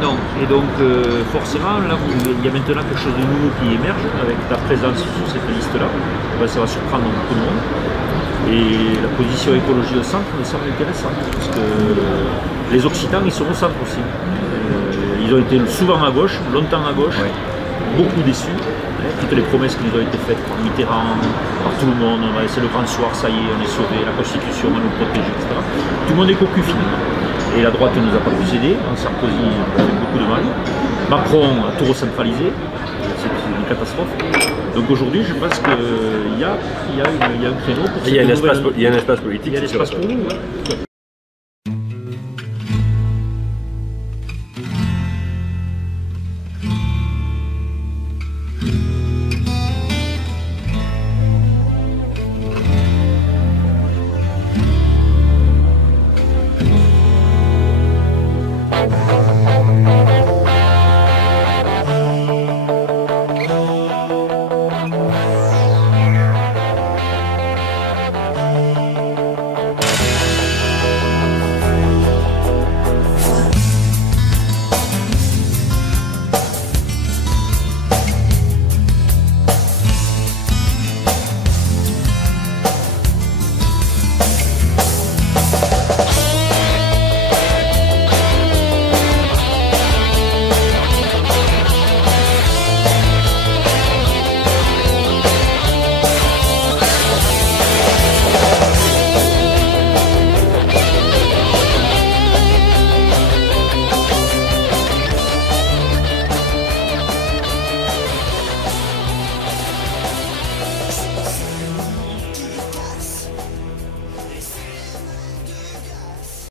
Non. Et donc, forcément, là, il y a maintenant quelque chose de nouveau qui émerge avec ta présence sur cette liste-là. Ben, ça va surprendre beaucoup de monde. Et la position écologie au centre me semble intéressante, parce que les Occitans, ils sont au centre aussi. Ils ont été souvent à gauche, longtemps à gauche, beaucoup déçus. Toutes les promesses qui nous ont été faites par Mitterrand, par tout le monde, c'est le grand soir, ça y est, on est sauvé, la Constitution va nous protéger, etc. Tout le monde est cocu finalement. Et la droite ne nous a pas pu aider, Sarkozy a fait beaucoup de mal. Macron a tout recentralisé, c'est une catastrophe. Donc aujourd'hui, je pense qu'il y a un créneau pour il y a un espace politique. Il y a un espace pour nous. Ouais.